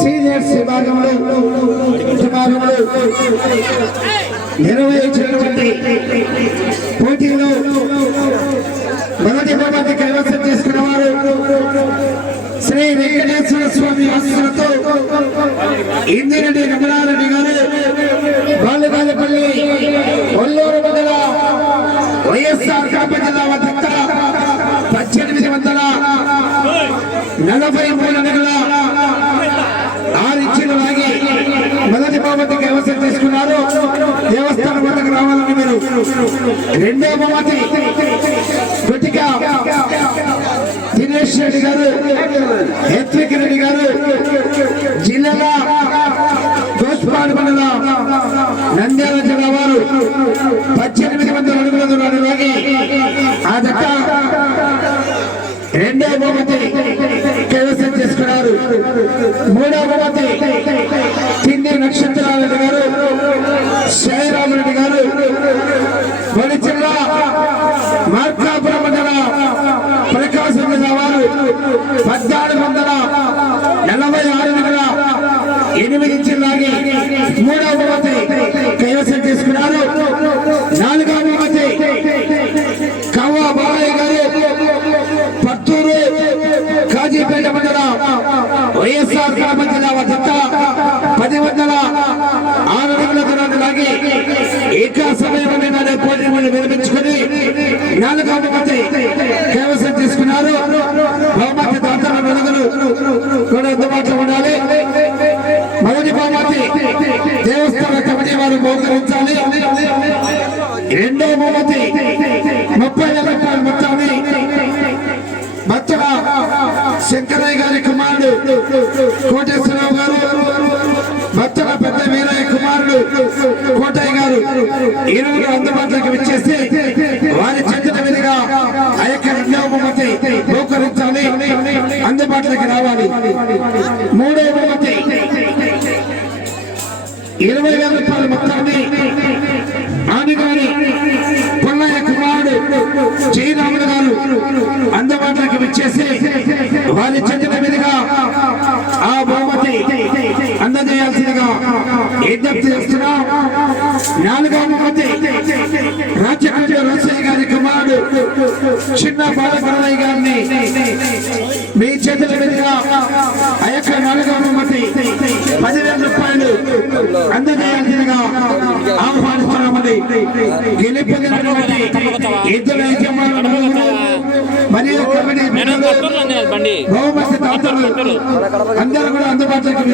Seniors విభాగంలో విభాగంలో నిర్వహించినటువంటి పోటీలో మొదటి బహుమతి కైవసం చేసుకున్న వారు శ్రీ వెంకటేశ్వర స్వామి ఆశీస్సులతో ఇందిరెడ్డి రమణారెడ్డి గారు బాలుగాలపల్లి ఒల్లూరు మండల వైఎస్ఆర్ కడప జిల్లా వద్ద పద్దెనిమిది వందల నలభై మూడు అడుగుల ఆరు ఇంచులు లాగి మొదటి బహుమతి కైవసం చేసుకున్నారు దేవస్థానం వద్దకు రావాలని మీరు రెండో బహుమతి గుట్టిక దినేష్ రెడ్డి గారు హెత్విక్ రెడ్డి గారు జిల్లాల దోష్పాడు మండల నంద్యాల జిల్లా వారు పద్దెనిమిది వందల అడుగుల దూరాన్ని లాగి ఆ దక్క రెండో బహుమతి కైవసం చేసుకున్నారు మూడో బహుమతి తిండి నక్షత్రాల గారు సాయిరామరెడ్డి గారు మన జిల్లా మార్కాపురం మండల ప్రకాశం వారు పద్నాలుగు వందల నలభై ఆరు వందల ఎనిమిది జిల్లాకి మూడవ బహుమతి కైవసం చేసుకున్నారు. నాలుగవ బహుమతి కవ్వ బాలయ్య గారు పత్తూరు కాజీపేట మండల వైఎస్ఆర్ కడప జిల్లా వద్ద పది వందల ఆరు అడుగుల దూరాన్ని ఏకా సమయంలో పోటీలను విరమించుకొని నాలుగవ బహుమతి కైవసం తీసుకున్నారు బహుమతి దాతల నలుగురు కూడా అందుబాటులో ఉండాలి మొదటి బహుమతి దేవస్థాన కమిటీ వారు బహుకరించాలి రెండో బహుమతి ముప్పై వేల మొత్తాన్ని మచ్చల శంకరయ్య గారి కుమారుడు కోటేశ్వరరావు గారు మచ్చల పెద్ద వీరయ్య కుమారుడు కోటయ్య గారు ఇరువురు అందుబాటులోకి విచ్చేసి వారి చేతుల మీదుగా ఆ యొక్క రెండవ బహుమతి ఇరవై వేల రూపాయల మొత్తాన్ని ఆదిగారి పుల్లయ్య కుమారుడు జయరాముడు గారు అందుబాటులోకి విచ్చేసి వారి చేతుల మీదుగా ఆ బహుమతి అందజేయాల్సిందిగా విజ్ఞప్తి చేస్తున్నాం. నాలుగవ బహుమతి రాజ్యకండ రోసయ్య గారి కుమారుడు చిన్న బాలపరమయ్య గారిని మీ చేతుల మీదుగా ఆ యొక్క నాలుగవ గెలుపొందినటువంటి ఇద్దరు యజమానులు మరియు కమిటీ నేను పెద్దలు, కట్టూరులో ఉంది కదా బండి. బహుమతి దాతలు అందరూ కూడా అందుబాటులోకి